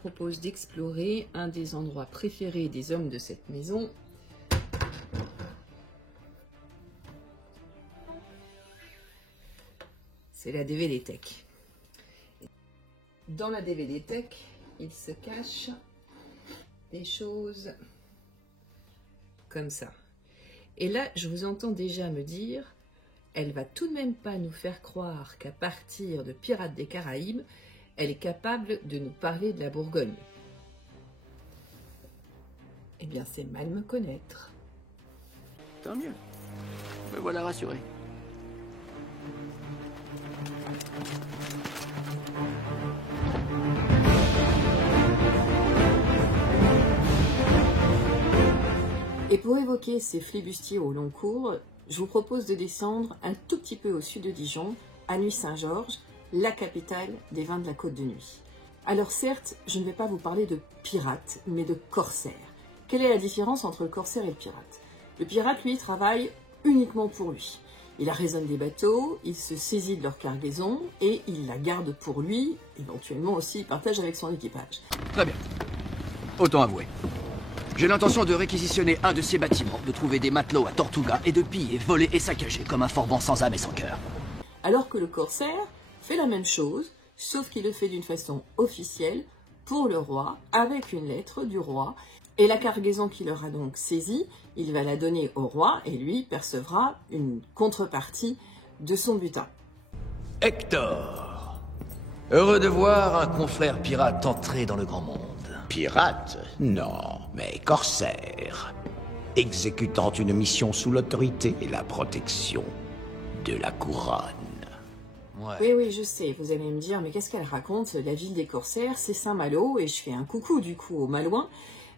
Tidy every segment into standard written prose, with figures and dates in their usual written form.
propose d'explorer un des endroits préférés des hommes de cette maison. C'est la DVD Tech. Dans la DVD Tech, il se cache des choses comme ça. Et là, je vous entends déjà me dire, elle va tout de même pas nous faire croire qu'à partir de Pirates des Caraïbes, elle est capable de nous parler de la Bourgogne. Eh bien, c'est mal me connaître. Tant mieux. Me voilà rassuré. Et pour évoquer ces flibustiers au long cours, je vous propose de descendre un tout petit peu au sud de Dijon, à Nuits-Saint-Georges, la capitale des vins de la Côte de Nuits. Alors certes, je ne vais pas vous parler de pirates, mais de corsaires. Quelle est la différence entre le corsaire et le pirate? Le pirate, lui, travaille uniquement pour lui. Il arraisonne des bateaux, il se saisit de leur cargaison et il la garde pour lui, éventuellement aussi il partage avec son équipage. Très bien. Autant avouer. J'ai l'intention de réquisitionner un de ces bâtiments, de trouver des matelots à Tortuga et de piller, voler et saccager comme un forban sans âme et sans cœur. Alors que le corsaire fait la même chose, sauf qu'il le fait d'une façon officielle pour le roi, avec une lettre du roi. Et la cargaison qu'il aura donc saisie, il va la donner au roi et lui percevra une contrepartie de son butin. Hector, heureux de voir un confrère pirate entrer dans le grand monde. Pirate? Non, mais corsaire. Exécutant une mission sous l'autorité et la protection de la couronne. Ouais. Oui, je sais, vous allez me dire, mais qu'est-ce qu'elle raconte? La ville des corsaires, c'est Saint-Malo, et je fais un coucou du coup aux Malouins.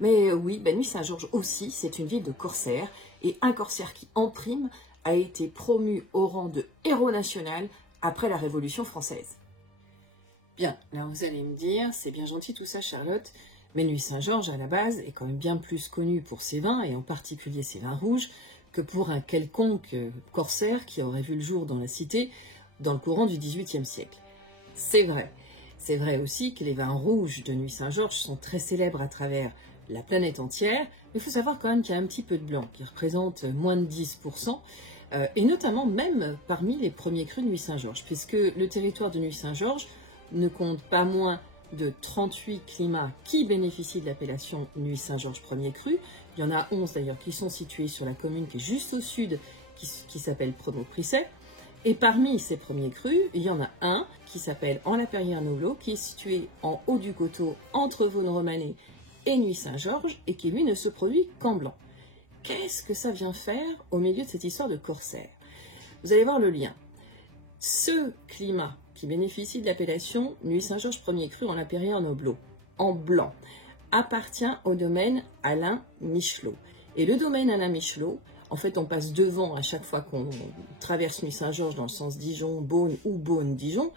Mais oui, Nuits-Saint-Georges aussi, c'est une ville de corsaires, et un corsaire qui, en prime, a été promu au rang de héros national après la Révolution française. Bien, là vous allez me dire, c'est bien gentil tout ça Charlotte, mais Nuits-Saint-Georges à la base est quand même bien plus connu pour ses vins, et en particulier ses vins rouges, que pour un quelconque corsaire qui aurait vu le jour dans la cité dans le courant du XVIIIe siècle. C'est vrai aussi que les vins rouges de Nuits-Saint-Georges sont très célèbres à travers la planète entière, mais il faut savoir quand même qu'il y a un petit peu de blanc, qui représente moins de 10%, et notamment même parmi les premiers crus de Nuits-Saint-Georges, puisque le territoire de Nuits-Saint-Georges ne compte pas moins de 38 climats qui bénéficient de l'appellation Nuits-Saint-Georges premier cru. Il y en a 11 d'ailleurs qui sont situés sur la commune qui est juste au sud, qui s'appelle Prenot-Prissay. Et parmi ces premiers crus, il y en a un qui s'appelle En la Perrière-Noblot, qui est situé en haut du coteau entre Vaune-Romanée et Nuits-Saint-Georges, et qui lui ne se produit qu'en blanc. Qu'est-ce que ça vient faire au milieu de cette histoire de corsaire? Vous allez voir le lien. Ce climat qui bénéficie de l'appellation Nuits-Saint-Georges premier cru en la Perrière-Noblot, en blanc, appartient au domaine Alain Michelot. Et le domaine Alain Michelot, en fait, on passe devant à chaque fois qu'on traverse Nuits-Saint-Georges dans le sens Dijon-Beaune ou Beaune-Dijon.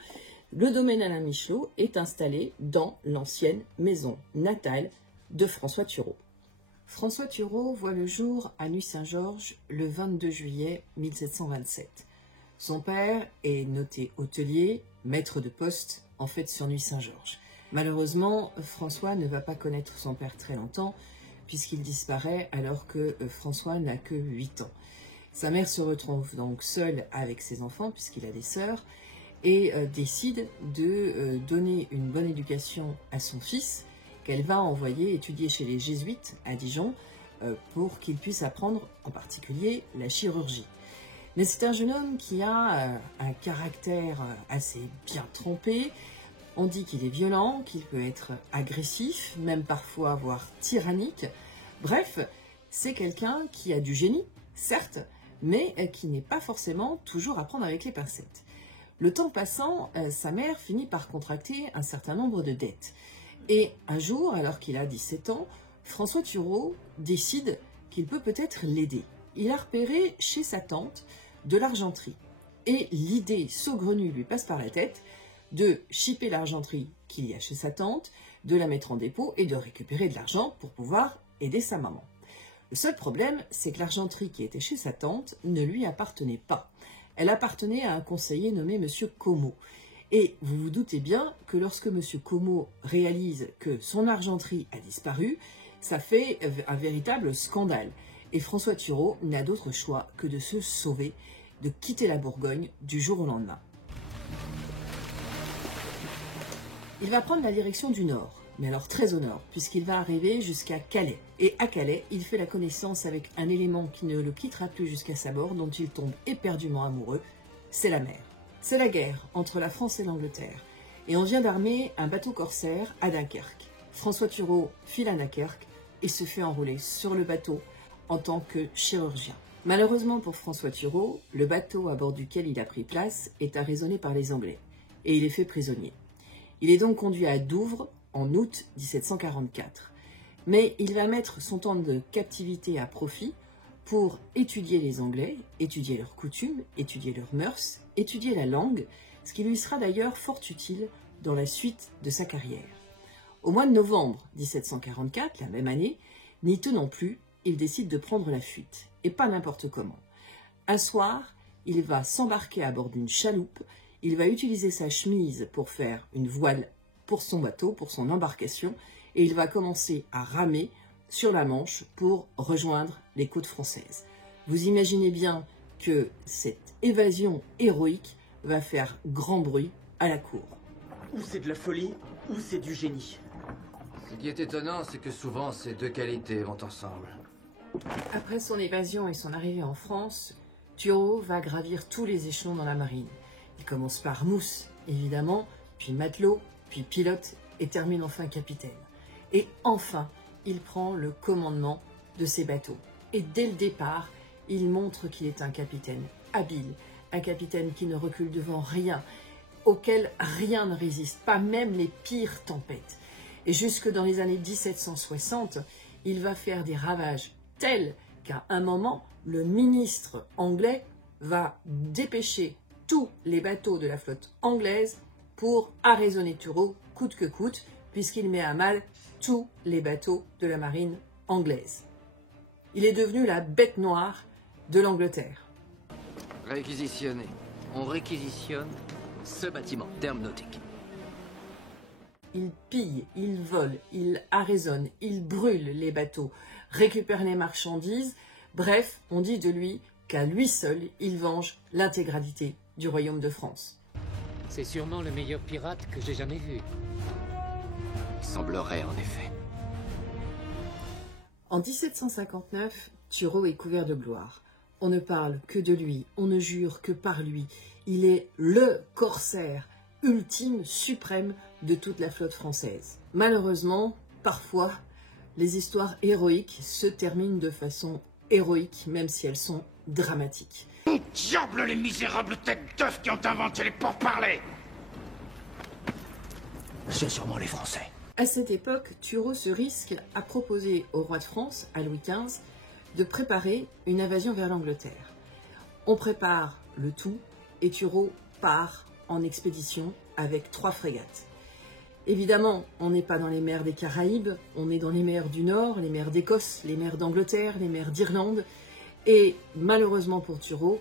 Le domaine Alain Michelot est installé dans l'ancienne maison natale de François Turreau. François Turreau voit le jour à Nuits-Saint-Georges le 22 juillet 1727. Son père est noté hôtelier, maître de poste, en fait sur Nuits-Saint-Georges. Malheureusement, François ne va pas connaître son père très longtemps, puisqu'il disparaît alors que François n'a que 8 ans. Sa mère se retrouve donc seule avec ses enfants, puisqu'il a des sœurs, et décide de donner une bonne éducation à son fils, qu'elle va envoyer étudier chez les jésuites à Dijon, pour qu'il puisse apprendre en particulier la chirurgie. Mais c'est un jeune homme qui a un caractère assez bien trempé. On dit qu'il est violent, qu'il peut être agressif, même parfois voire tyrannique. Bref, c'est quelqu'un qui a du génie, certes, mais qui n'est pas forcément toujours à prendre avec les pincettes. Le temps passant, sa mère finit par contracter un certain nombre de dettes. Et un jour, alors qu'il a 17 ans, François Turreau décide qu'il peut peut-être l'aider. Il a repéré chez sa tante de l'argenterie. Et l'idée saugrenue lui passe par la tête de chipper l'argenterie qu'il y a chez sa tante, de la mettre en dépôt et de récupérer de l'argent pour pouvoir aider sa maman. Le seul problème, c'est que l'argenterie qui était chez sa tante ne lui appartenait pas. Elle appartenait à un conseiller nommé Monsieur Como. Et vous vous doutez bien que lorsque M. Como réalise que son argenterie a disparu, ça fait un véritable scandale. Et François Turreau n'a d'autre choix que de se sauver, de quitter la Bourgogne du jour au lendemain. Il va prendre la direction du nord, mais alors très au nord, puisqu'il va arriver jusqu'à Calais. Et à Calais, il fait la connaissance avec un élément qui ne le quittera plus jusqu'à sa mort, dont il tombe éperdument amoureux, c'est la mer. C'est la guerre entre la France et l'Angleterre, et on vient d'armer un bateau corsaire à Dunkerque. François Turreau file à Dunkerque et se fait enrôler sur le bateau en tant que chirurgien. Malheureusement pour François Turreau, le bateau à bord duquel il a pris place est arraisonné par les Anglais, et il est fait prisonnier. Il est donc conduit à Douvres en août 1744. Mais il va mettre son temps de captivité à profit pour étudier les Anglais, étudier leurs coutumes, étudier leurs mœurs, étudier la langue, ce qui lui sera d'ailleurs fort utile dans la suite de sa carrière. Au mois de novembre 1744, la même année, n'y tenant plus, il décide de prendre la fuite, et pas n'importe comment. Un soir, il va s'embarquer à bord d'une chaloupe, il va utiliser sa chemise pour faire une voile pour son bateau, pour son embarcation, et il va commencer à ramer sur la Manche pour rejoindre les côtes françaises. Vous imaginez bien que cette évasion héroïque va faire grand bruit à la cour. Ou c'est de la folie, ou c'est du génie. Ce qui est étonnant, c'est que souvent ces deux qualités vont ensemble. Après son évasion et son arrivée en France, Turreau va gravir tous les échelons dans la marine. Il commence par mousse, évidemment, puis matelot, puis pilote, et termine enfin capitaine. Et enfin, il prend le commandement de ses bateaux. Et dès le départ, il montre qu'il est un capitaine habile, un capitaine qui ne recule devant rien, auquel rien ne résiste, pas même les pires tempêtes. Et jusque dans les années 1760, il va faire des ravages tels qu'à un moment, le ministre anglais va dépêcher tous les bateaux de la flotte anglaise pour arraisonner Turreau coûte que coûte, puisqu'il met à mal tous les bateaux de la marine anglaise. Il est devenu la bête noire de l'Angleterre. Réquisitionner. On réquisitionne ce bâtiment, terme nautique. Il pille, il vole, il arraisonne, il brûle les bateaux, récupère les marchandises. Bref, on dit de lui qu'à lui seul, il venge l'intégralité du royaume de France. C'est sûrement le meilleur pirate que j'ai jamais vu. Il semblerait en effet. En 1759, Turreau est couvert de gloire. On ne parle que de lui, on ne jure que par lui. Il est le corsaire ultime, suprême de toute la flotte française. Malheureusement, parfois, les histoires héroïques se terminent de façon héroïque, même si elles sont dramatiques. Diable les misérables têtes d'œufs qui ont inventé les pourparlers! C'est sûrement les Français. À cette époque, Turreau se risque à proposer au roi de France, à Louis XV, de préparer une invasion vers l'Angleterre. On prépare le tout et Turreau part en expédition avec 3 frégates. Évidemment, on n'est pas dans les mers des Caraïbes, on est dans les mers du Nord, les mers d'Écosse, les mers d'Angleterre, les mers d'Irlande. Et malheureusement pour Turreau,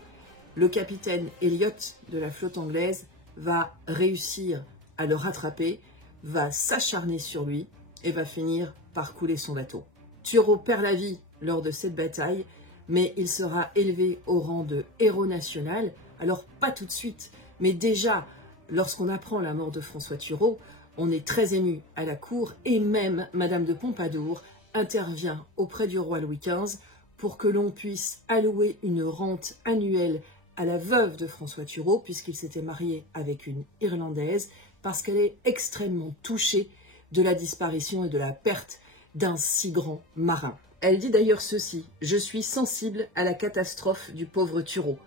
le capitaine Elliot de la flotte anglaise va réussir à le rattraper, va s'acharner sur lui et va finir par couler son bateau. Turreau perd la vie lors de cette bataille, mais il sera élevé au rang de héros national. Alors pas tout de suite, mais déjà, lorsqu'on apprend la mort de François Turreau, on est très ému à la cour et même Madame de Pompadour intervient auprès du roi Louis XV pour que l'on puisse allouer une rente annuelle à la veuve de François Turreau, puisqu'il s'était marié avec une Irlandaise, parce qu'elle est extrêmement touchée de la disparition et de la perte d'un si grand marin. Elle dit d'ailleurs ceci: « Je suis sensible à la catastrophe du pauvre Turreau.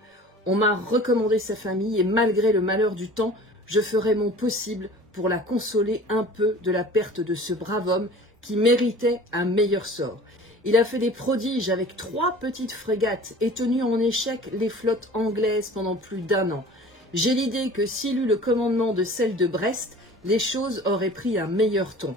On m'a recommandé sa famille et malgré le malheur du temps, je ferai mon possible pour la consoler un peu de la perte de ce brave homme qui méritait un meilleur sort. Il a fait des prodiges avec 3 petites frégates et tenu en échec les flottes anglaises pendant plus d'1 an. J'ai l'idée que s'il eut le commandement de celle de Brest, les choses auraient pris un meilleur ton.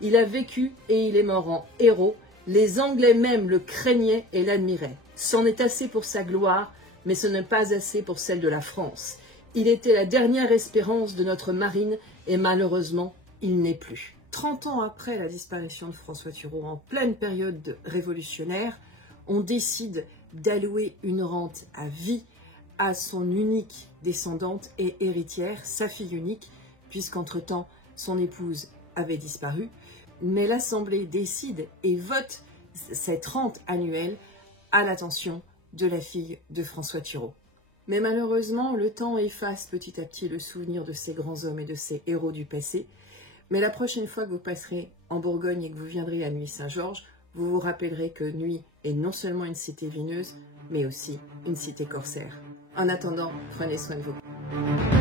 Il a vécu et il est mort en héros. Les Anglais même le craignaient et l'admiraient. C'en est assez pour sa gloire, mais ce n'est pas assez pour celle de la France. Il était la dernière espérance de notre marine et malheureusement, il n'est plus. 30 ans après la disparition de François Turreau, en pleine période révolutionnaire, on décide d'allouer une rente à vie à son unique descendante et héritière, sa fille unique, puisqu'entre-temps, son épouse avait disparu. Mais l'Assemblée décide et vote cette rente annuelle à l'attention de la fille de François Turreau. Mais malheureusement, le temps efface petit à petit le souvenir de ces grands hommes et de ces héros du passé. Mais la prochaine fois que vous passerez en Bourgogne et que vous viendrez à Nuits-Saint-Georges, vous vous rappellerez que Nuits est non seulement une cité vineuse, mais aussi une cité corsaire. En attendant, prenez soin de vous.